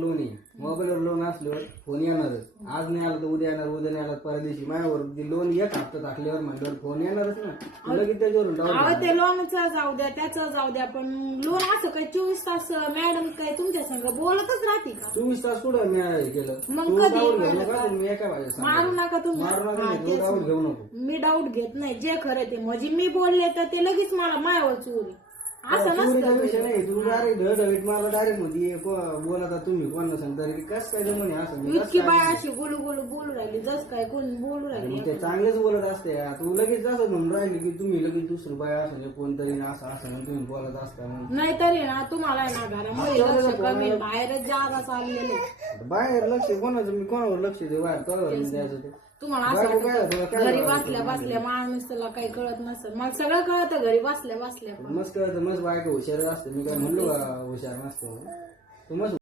Loan आहे. मोबाईलवर loan असल्यावर फोन येणारच. आज नाही आला तर उद्या येणार, उद्या नाही आला तर परवा दिवशी. माझ्यावर लोन एक हप्ता टाकल्यावर म्हणल्यावर फोन येणारच ना. लगेच त्याच्यावरून डाऊन ते लोनचं जाऊ द्या, त्याचं जाऊ द्या, पण लोन असं काय 24 तास मॅडम काय तुमच्या संग बोलतच राहते का? 24 तास कुठं मी हे केलं. मग तू कधी डाऊट घेऊ नका. मी एका भाषेत मारू नका तुम्ही. मारू नका. हा, तू तेच डाऊट घेऊ नको. मी डाऊट घेत नाही. जे खरं ते म्हणजे मी बोलले तर ते लगेच मला मायावर चोरी असं चोरीचा नसतं. विषय नाही. तू डायरेक्ट ढळढळीत मला डायरेक्ट मध्ये बोलता तुम्ही कोणाला सांगता कसं काय जमणे असं मी इतकी बाय अशी गुलू गुलू बोलू राहिली, जस काय कोण बोलू राहिली. ते चांगलेच बोलत असते. तू लगेच असं म्हणून राहिली की तुम्ही लगेच दुसरं बाय असं कोणतरी असं असं तुम्ही बोलत असता म्हणून. नाहीतरी ना तुम्हाला ना घरामध्ये लक्ष कमी, बाहेरच जागा चाललेले. बाहेर लक्ष कोणाचं, मी कोणावर लक्ष दे बाहेर तर द्यायचं ते. तुम्हाला असं वाटतं घरी बसल्या बसल्या माणूस त्याला काही कळत नसेल. मला सगळं कळतं घरी बसल्या बसल्या. मस्त कळतं. मस्त बायका हुशार असते. मी काय म्हणलो हुशार नसते. तू मस्त